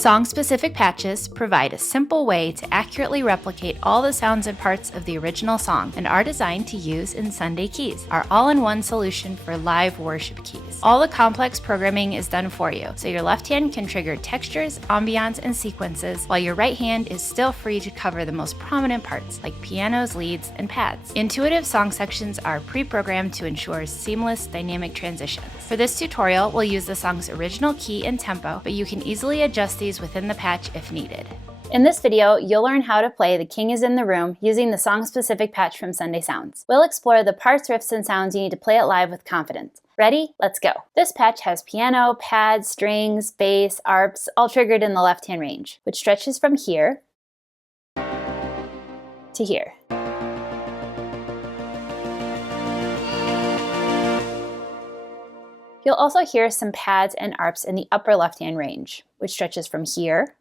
Song-specific patches provide a simple way to accurately replicate all the sounds and parts of the original song and are designed to use in Sunday Keys, our all-in-one solution for live worship keys. All the complex programming is done for you, so your left hand can trigger textures, ambiance, and sequences, while your right hand is still free to cover the most prominent parts, like pianos, leads, and pads. Intuitive song sections are pre-programmed to ensure seamless, dynamic transitions. For this tutorial, we'll use the song's original key and tempo, but you can easily adjust these within the patch if needed. In this video, you'll learn how to play The King is in the Room using the song-specific patch from Sunday Sounds. We'll explore the parts, riffs, and sounds you need to play it live with confidence. Ready? Let's go. This patch has piano, pads, strings, bass, arps, all triggered in the left-hand range, which stretches from here to here. You'll also hear some pads and arps in the upper left-hand range, which stretches from here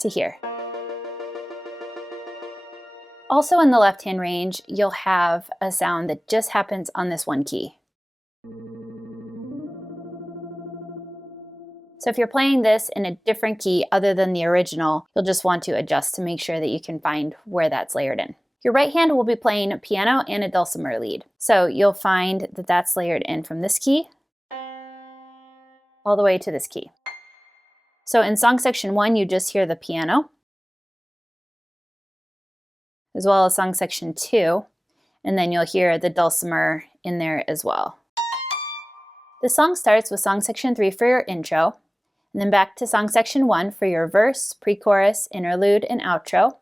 to here. Also in the left-hand range, you'll have a sound that just happens on this one key. So if you're playing this in a different key other than the original, you'll just want to adjust to make sure that you can find where that's layered in. Your right hand will be playing a piano and a dulcimer lead. So you'll find that that's layered in from this key all the way to this key. So in song section 1, you just hear the piano, as well as song section 2, and then you'll hear the dulcimer in there as well. The song starts with song section 3 for your intro, and then back to song section 1 for your verse, pre-chorus, interlude, and outro.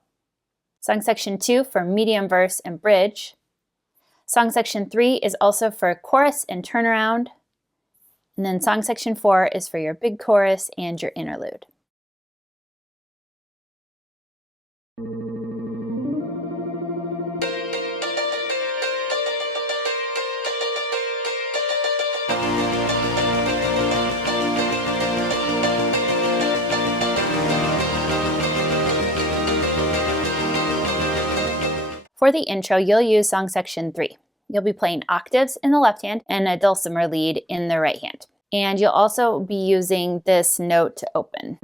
Song section 2 for medium verse and bridge. Song section 3 is also for chorus and turnaround. And then song section 4 is for your big chorus and your interlude. For the intro, you'll use song section 3. You'll be playing octaves in the left hand and a dulcimer lead in the right hand. And you'll also be using this note to open.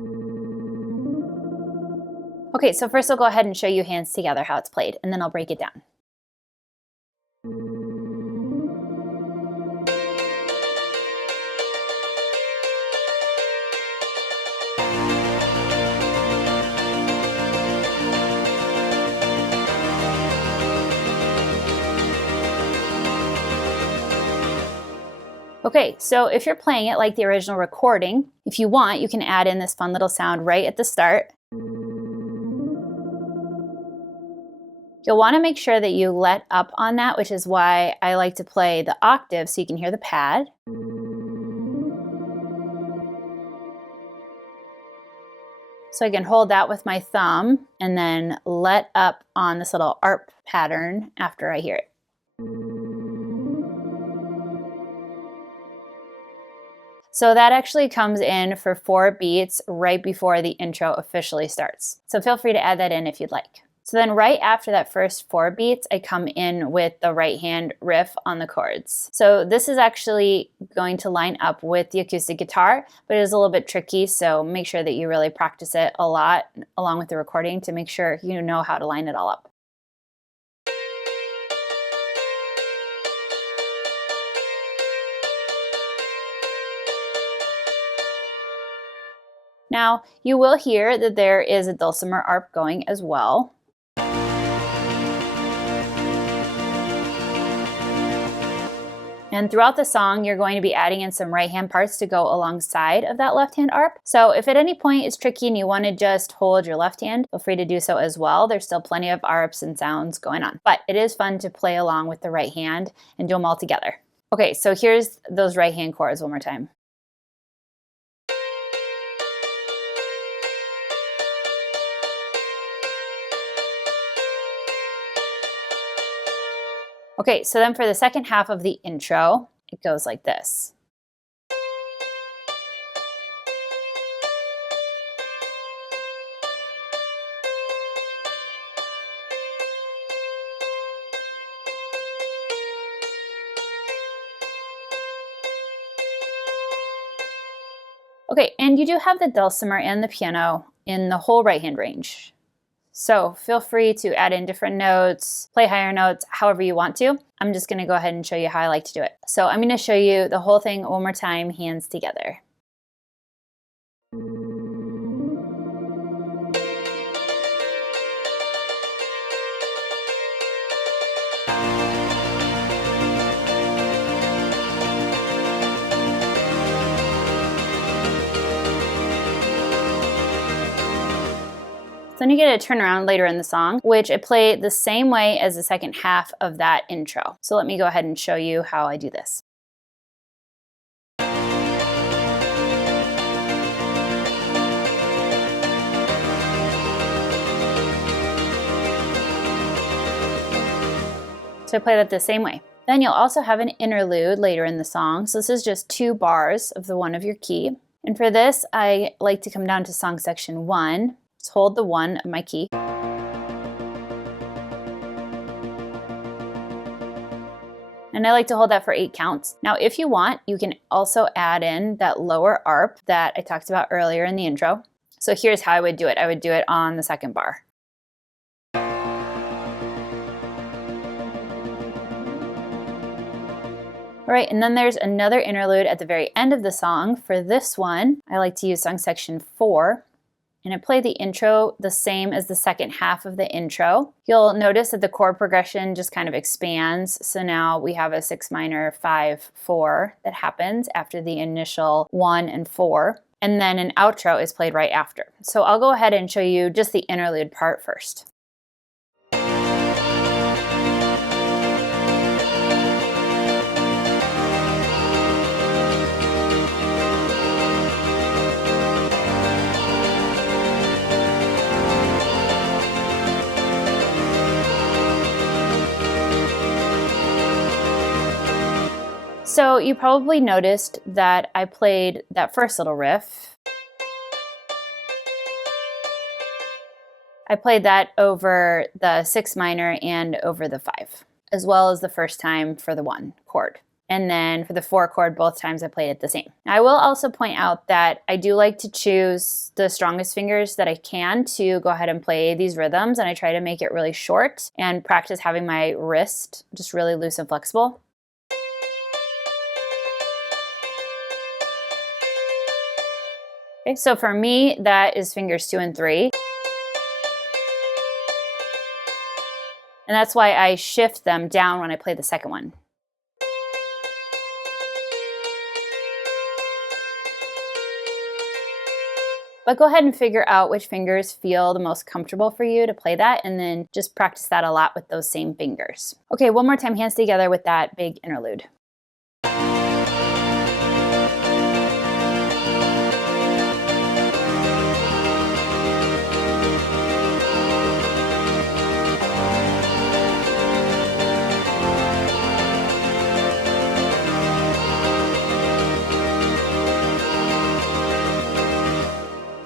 Okay, so first I'll go ahead and show you hands together how it's played, and then I'll break it down. Okay, so if you're playing it like the original recording, if you want, you can add in this fun little sound right at the start. You'll want to make sure that you let up on that, which is why I like to play the octave so you can hear the pad. So I can hold that with my thumb and then let up on this little arp pattern after I hear it. So that actually comes in for 4 beats right before the intro officially starts. So feel free to add that in if you'd like. So then right after that first 4 beats, I come in with the right hand riff on the chords. So this is actually going to line up with the acoustic guitar, but it is a little bit tricky, so make sure that you really practice it a lot along with the recording to make sure you know how to line it all up. Now, you will hear that there is a dulcimer arp going as well. And throughout the song, you're going to be adding in some right hand parts to go alongside of that left hand arp. So if at any point it's tricky and you want to just hold your left hand, feel free to do so as well. There's still plenty of arps and sounds going on. But it is fun to play along with the right hand and do them all together. Okay, so here's those right hand chords one more time. Okay, so then for the second half of the intro, it goes like this. Okay, and you do have the dulcimer and the piano in the whole right hand range. So feel free to add in different notes, play higher notes, however you want to. I'm just going to go ahead and show you how I like to do it. So I'm going to show you the whole thing one more time, hands together. So then you get a turnaround later in the song, which I play the same way as the second half of that intro. So let me go ahead and show you how I do this. So I play that the same way. Then you'll also have an interlude later in the song. So this is just 2 bars of the one of your key. And for this, I like to come down to song section 1. Just hold the 1 of my key. And I like to hold that for 8 counts. Now, if you want, you can also add in that lower arp that I talked about earlier in the intro. So here's how I would do it. I would do it on the 2nd bar. All right, and then there's another interlude at the very end of the song. For this one, I like to use song section 4. And I play the intro the same as the second half of the intro. You'll notice that the chord progression just kind of expands. So now we have a 6 minor 5 4 that happens after the initial 1 and 4. And then an outro is played right after. So I'll go ahead and show you just the interlude part first. So you probably noticed that I played that first little riff. I played that over the 6 minor and over the 5, as well as the first time for the 1 chord. And then for the 4 chord, both times I played it the same. I will also point out that I do like to choose the strongest fingers that I can to go ahead and play these rhythms, and I try to make it really short and practice having my wrist just really loose and flexible. Okay, so for me, that is fingers 2 and 3. And that's why I shift them down when I play the second one. But go ahead and figure out which fingers feel the most comfortable for you to play that, and then just practice that a lot with those same fingers. Okay, one more time, hands together with that big interlude.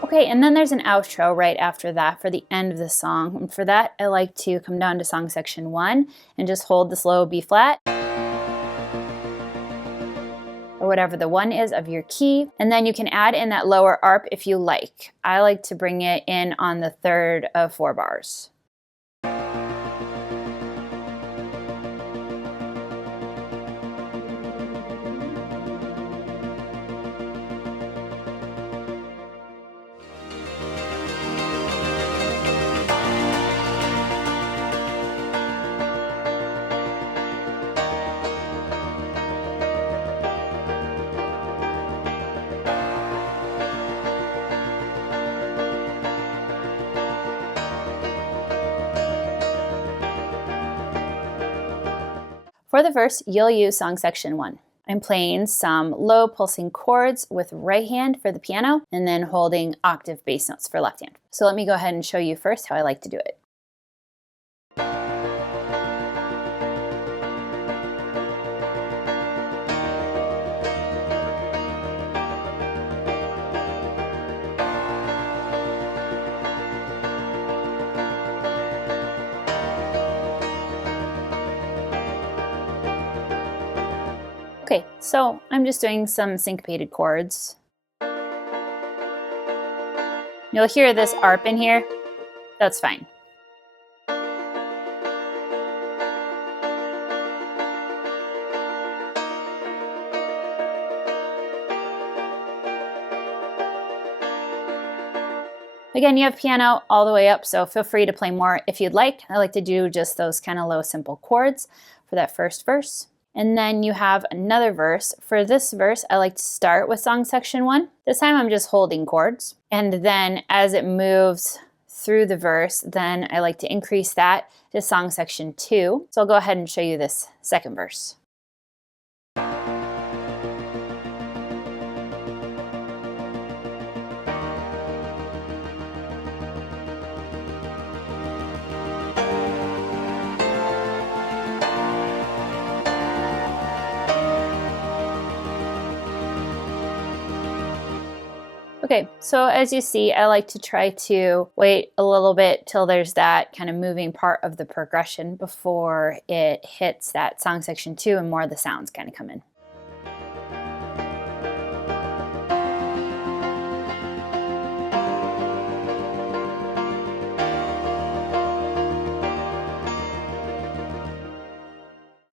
Okay, and then there's an outro right after that for the end of the song. And for that, I like to come down to song section 1 and just hold this low B flat, or whatever the 1 is of your key. And then you can add in that lower arp if you like. I like to bring it in on the 3rd of 4 bars. For the verse, you'll use song section 1. I'm playing some low pulsing chords with right hand for the piano, and then holding octave bass notes for left hand. So let me go ahead and show you first how I like to do it. Okay, so I'm just doing some syncopated chords. You'll hear this ARP in here. That's fine. Again, you have piano all the way up, so feel free to play more if you'd like. I like to do just those kind of low simple chords for that first verse. And then you have another verse. For this verse, I like to start with song section 1. This time I'm just holding chords. And then as it moves through the verse, then I like to increase that to song section 2. So I'll go ahead and show you this second verse. Okay, so as you see, I like to try to wait a little bit till there's that kind of moving part of the progression before it hits that song section 2 and more of the sounds kind of come in.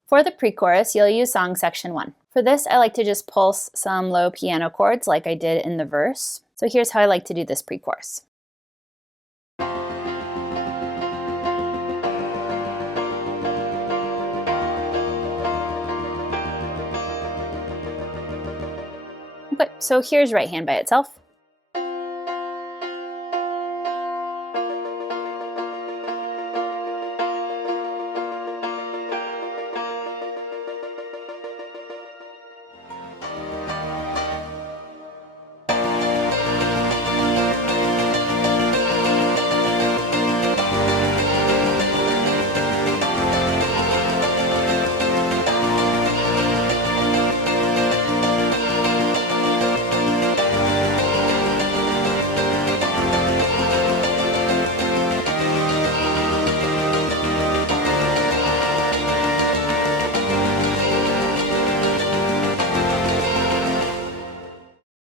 For the pre-chorus, you'll use song section 1. For this, I like to just pulse some low piano chords like I did in the verse. So here's how I like to do this pre-chorus. Okay, so here's right hand by itself.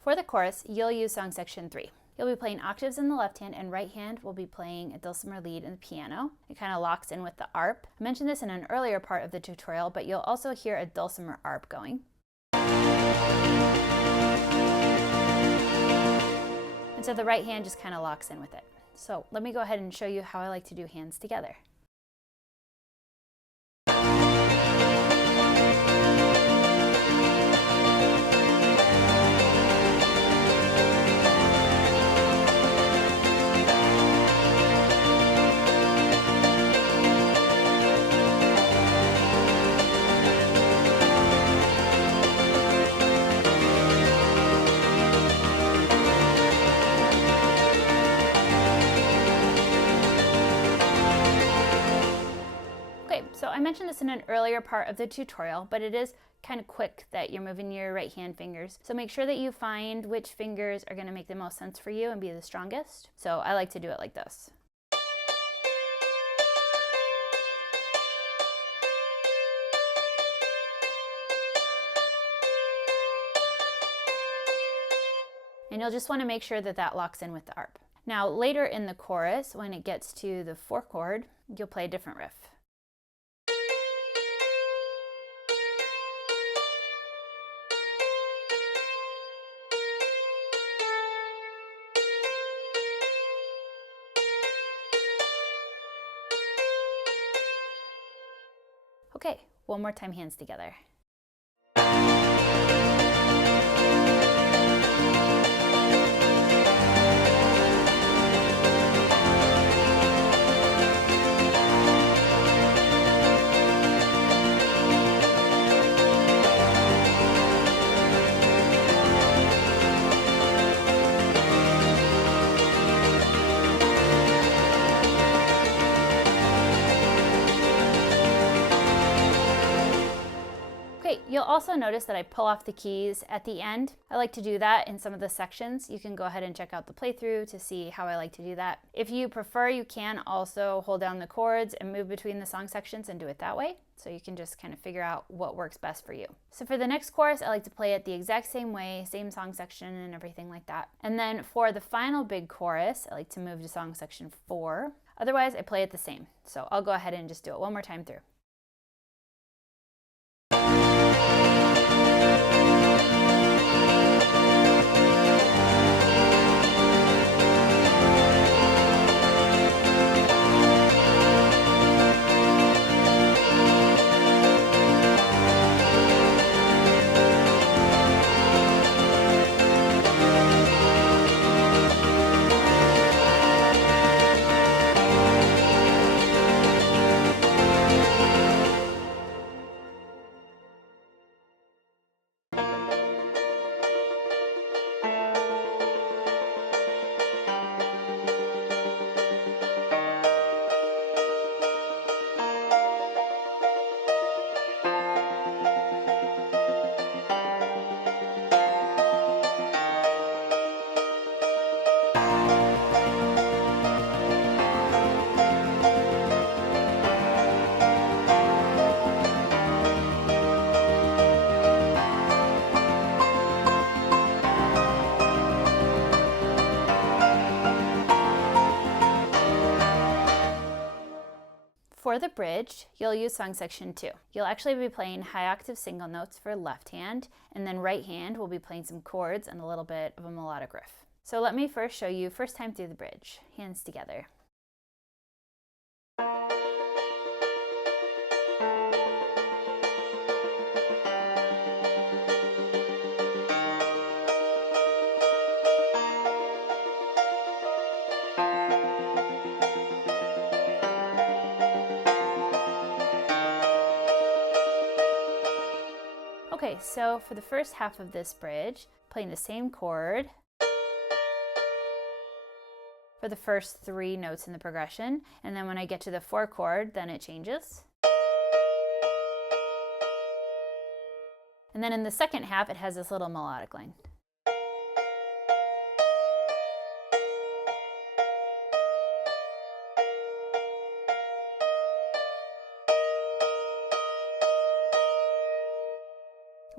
For the chorus, you'll use song section 3. You'll be playing octaves in the left hand, and right hand will be playing a dulcimer lead in the piano. It kind of locks in with the ARP. I mentioned this in an earlier part of the tutorial, but you'll also hear a dulcimer ARP going. And so the right hand just kind of locks in with it. So let me go ahead and show you how I like to do hands together. So I mentioned this in an earlier part of the tutorial, but it is kind of quick that you're moving your right hand fingers. So make sure that you find which fingers are going to make the most sense for you and be the strongest. So I like to do it like this. And you'll just want to make sure that that locks in with the ARP. Now later in the chorus, when it gets to the 4 chord, you'll play a different riff. Okay, one more time, hands together. You'll also notice that I pull off the keys at the end. I like to do that in some of the sections. You can go ahead and check out the playthrough to see how I like to do that. If you prefer, you can also hold down the chords and move between the song sections and do it that way. So you can just kind of figure out what works best for you. So for the next chorus, I like to play it the exact same way, same song section and everything like that. And then for the final big chorus, I like to move to song section 4. Otherwise, I play it the same. So I'll go ahead and just do it one more time through. For the bridge, you'll use song section 2. You'll actually be playing high octave single notes for left hand, and then right hand will be playing some chords and a little bit of a melodic riff. So let me first show you first time through the bridge, hands together. Okay, so for the first half of this bridge, playing the same chord for the first 3 notes in the progression, and then when I get to the 4 chord, then it changes. And then in the second half, it has this little melodic line.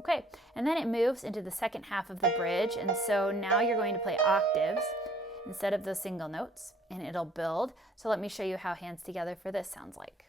Okay, and then it moves into the second half of the bridge, and so now you're going to play octaves instead of those single notes, and it'll build. So let me show you how hands together for this sounds like.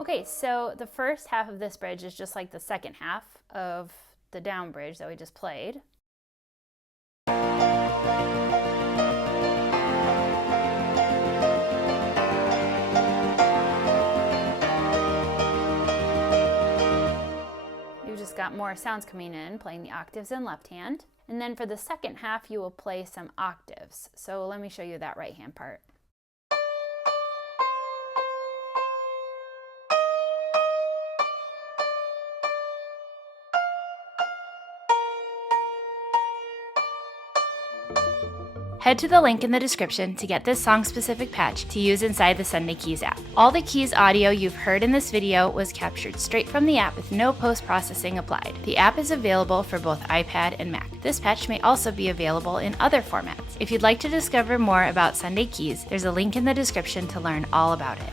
Okay, so the first half of this bridge is just like the second half of the down bridge that we just played. You've just got more sounds coming in, playing the octaves in left hand. And then for the second half, you will play some octaves. So let me show you that right hand part. Head to the link in the description to get this song-specific patch to use inside the Sunday Keys app. All the Keys audio you've heard in this video was captured straight from the app with no post-processing applied. The app is available for both iPad and Mac. This patch may also be available in other formats. If you'd like to discover more about Sunday Keys, there's a link in the description to learn all about it.